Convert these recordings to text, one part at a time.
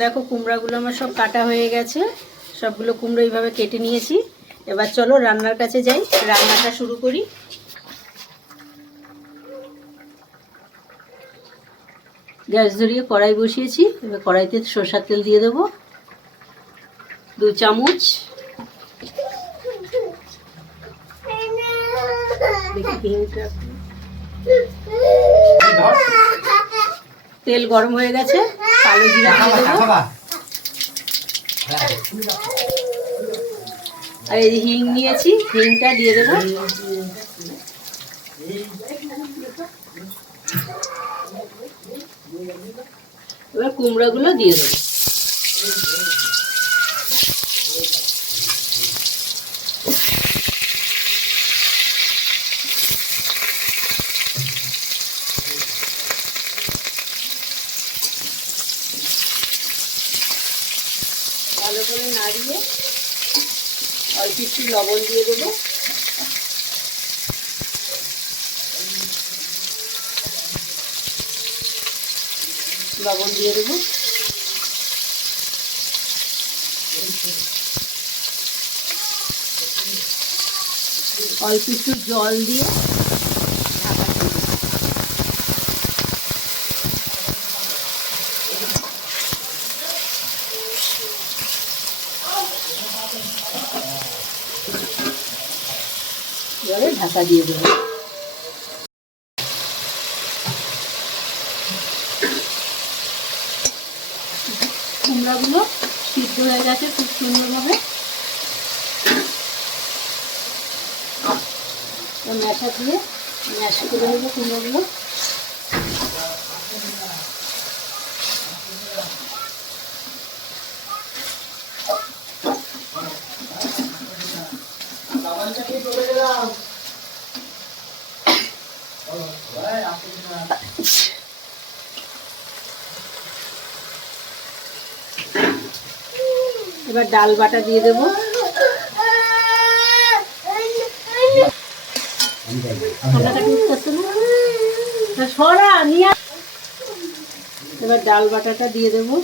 দেখো কুমড়াগুলো আমার সব কাটা হয়ে গেছে, সবগুলো কুমড়ো এইভাবে কেটে নিয়েছি। এবার চলো রান্নার কাছে যাই, রান্নাটা শুরু করি। গ্যাস ধরিয়ে কড়াই বসিয়েছি, এবার কড়াইতে সরষের তেল দিয়ে দেবো 2 চামচ। তেল গরম হয়ে গেছে, কালো জিরা দিয়ে দেবো, আর এই হিং নিয়েছি, হিংটা দিয়ে দেবো। এবার কুমড়াগুলো দিয়ে দেবো। ভালো করে নাড়িয়ে অল্প একটু লবণ দিয়ে দেবো। লবণ দিয়ে দেবো, অল্প একটু জল দিয়ে এবারে ঢাকা দিয়ে দেবো। কুমড়াগুলো সিদ্ধ হয়ে গেছে খুব সুন্দরভাবে, ম্যাশা দিয়ে ম্যাশ করে নেবো কুমড়োগুলো। এবার ডাল বাটা দিয়ে দেবো। এবার ডাল বাটাটা দিয়ে দেবো।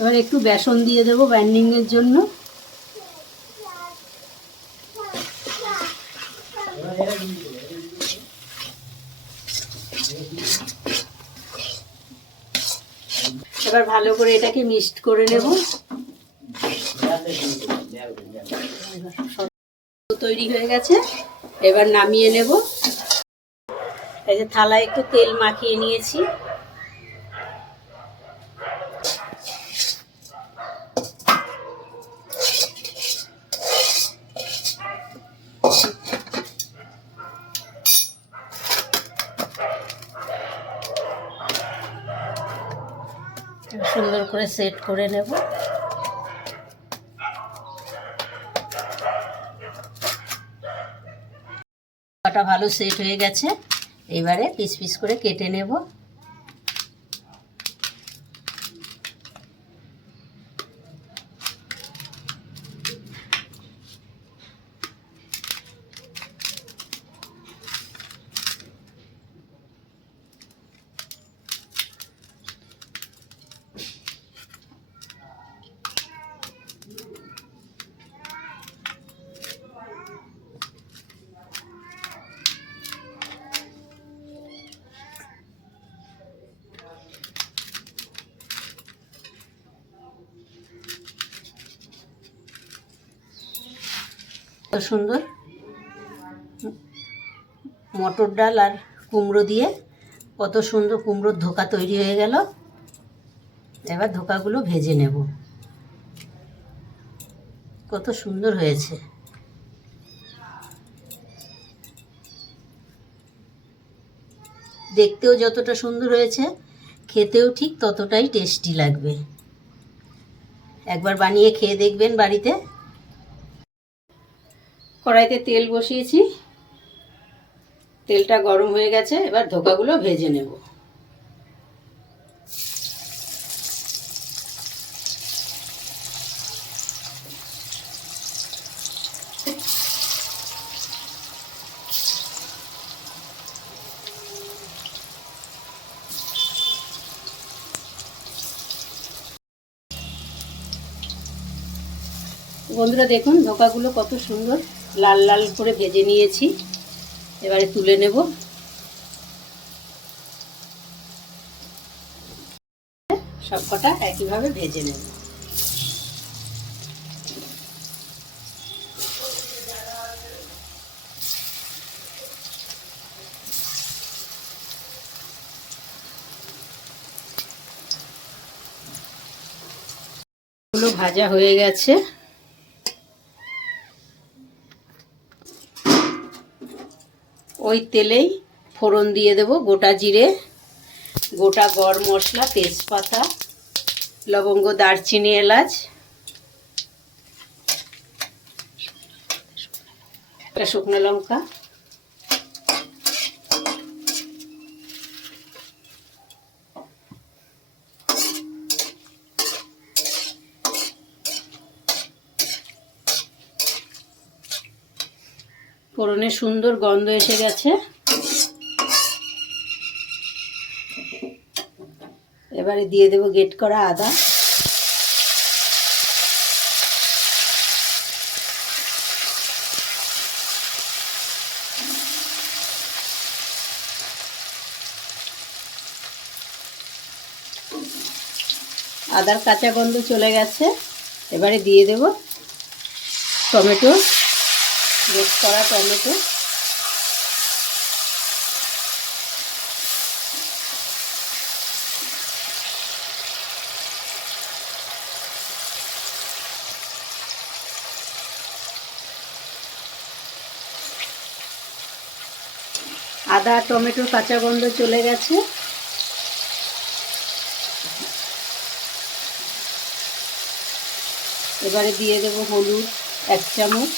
এবার একটু বেসন দিয়ে দেবো বাইন্ডিং এর জন্য। এবার ভালো করে এটাকে মিক্সড করে নেব। তৈরি হয়ে গেছে, এবার নামিয়ে নেব। এই যে থালায় একটু তেল মাখিয়ে নিয়েছি। সুন্দর করে সেট করে নেব। কাটা ভালো সেট হয়ে গেছে, এবারে পিস পিস করে কেটে নেব। সুন্দর মটর ডাল আর কুমড়ো দিয়ে কত সুন্দর কুমড়োর ধোকা তৈরি হয়ে গেল। এবার ধোকাগুলো ভেজে নেব। কত সুন্দর হয়েছে, দেখতেও যতটা সুন্দর হয়েছে খেতেও ঠিক ততটাই টেস্টি লাগবে। একবার বানিয়ে খেয়ে দেখবেন বাড়িতে। কড়াইতে তেল বসিয়েছি, তেলটা গরম হয়ে গেছে, এবার ধোকাগুলো ভেজে নেব। বন্ধুরা দেখুন ধোকাগুলো কত সুন্দর লাল লাল করে ভেজে নিয়েছি। এবারে তুলে নেব। সবকটা একইভাবে ভেজে নেব। এগুলো ভাজা হয়ে গেছে। ওই তেলেই ফোড়ন দিয়ে দেব গোটা জিরে, গোটা গরম মশলা, তেজপাতা, লবঙ্গ, দারচিনি, এলাচ, একটা শুকনো লঙ্কা, ফোড়নের সুন্দর গন্ধ এসে গেছে। এবারে দিয়ে দেব গ্রেট করা আদা, আদার কাঁচা গন্ধ চলে গেছে। এবারে দিয়ে দেব টমেটো, গ্রেট করা টমেটো, আদা টমেটোর কাঁচা গন্ধ চলে গেছে। এবারে দিয়ে দেব হলুদ 1 চামচ,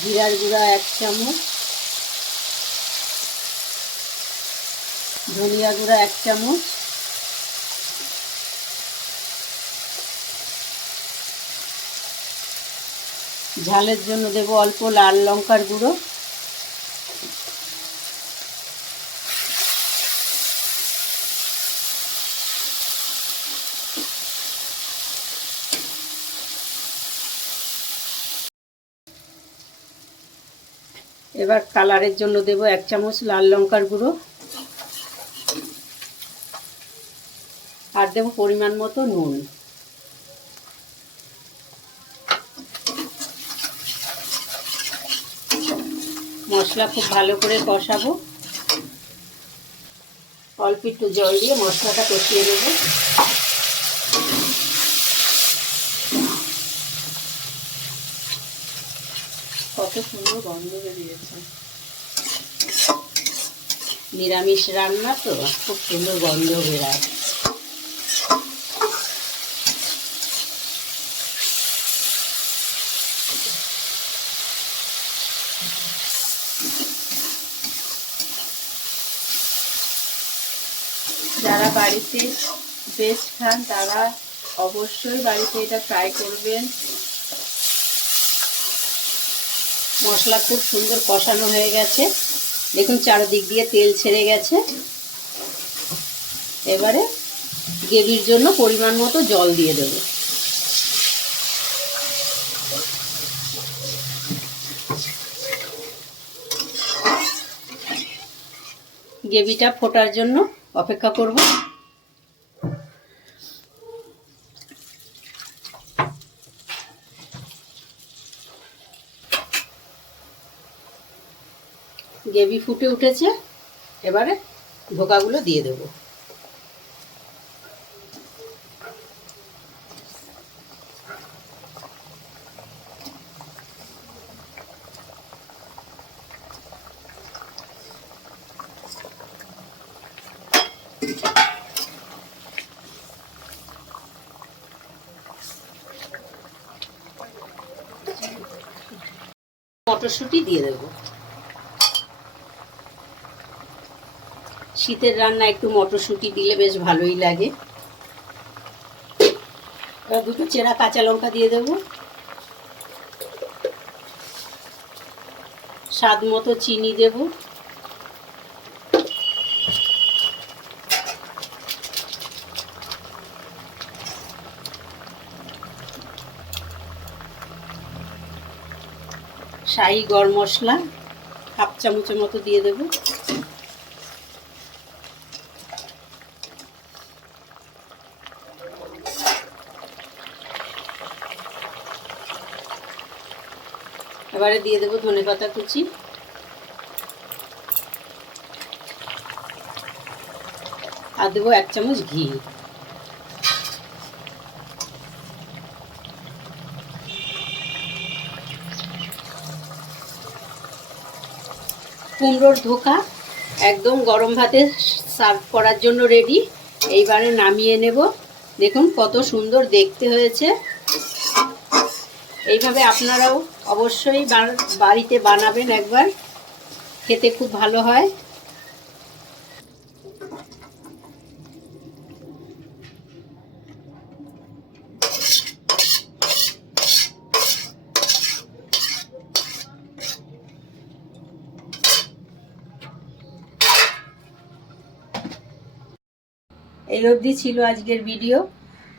জিরার গুঁড়া 1 চামচ, ধনিয়া গুঁড়া 1 চামচ, ঝালের জন্য দেব অল্প লাল লঙ্কার গুঁড়ো, এবার কালারের জন্য দেব 1 চামচ লাল লঙ্কার গুঁড়ো, আর দেব পরিমাণ মতো নুন। মশলা খুব ভালো করে কষাবো। অল্প একটু জল দিয়ে মশলাটা কষিয়ে নেব। কত সুন্দর গন্ধ বেরিয়েছে। নিরামিষ রান্না তো খুব সুন্দর গন্ধ বেরায়। যারা বাড়িতে বেস্ট খান তারা অবশ্যই বাড়িতে এটা ট্রাই করবেন। মশলা খুব সুন্দর কষানো হয়ে গেছে, দেখুন চারদিক দিয়ে তেল ছেড়ে গেছে। এবারে গ্রেভির জন্য পরিমাণ মতো জল দিয়ে দেব। গ্রেভিটা ফোটার জন্য অপেক্ষা করব। গ্রেভি ফুটে উঠেছে, এবারে ধোকাগুলো দিয়ে দেব। মটরশুঁটি দিয়ে দেব। শীতের রান্না একটু মটরশুঁটি দিলে বেশ ভালোই লাগে। এবার দুটো চেরা কাঁচা লঙ্কা দিয়ে দেব। স্বাদ মতো চিনি দেব। শাহি গরম মশলা হাফ চামচের মতো দিয়ে দেব। এবারে দিয়ে দেবো ধনেপাতা কুচি, আর দেবো 1 চামচ ঘি। কুমড়োর ধোকা একদম গরম ভাতে সার্ভ করার জন্য রেডি। এইবারে নামিয়ে নেব। দেখুন কত সুন্দর দেখতে হয়েছে। এইভাবে আপনারাও অবশ্যই বাড়িতে বানাবেন একবার, খেতে খুব ভালো হয়। এই অবধি ছিল আজকের ভিডিও।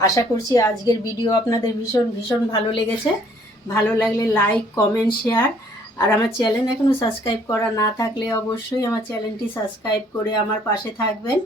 আশা করছি আজকের ভিডিও আপনাদের ভীষণ ভালো লেগেছে। ভালো লাগলে লাইক, কমেন্ট, শেয়ার। আর আমার চ্যানেল এখনও সাবস্ক্রাইব করা না থাকলে অবশ্যই আমার চ্যানেলটি সাবস্ক্রাইব করে আমার পাশে থাকবেন।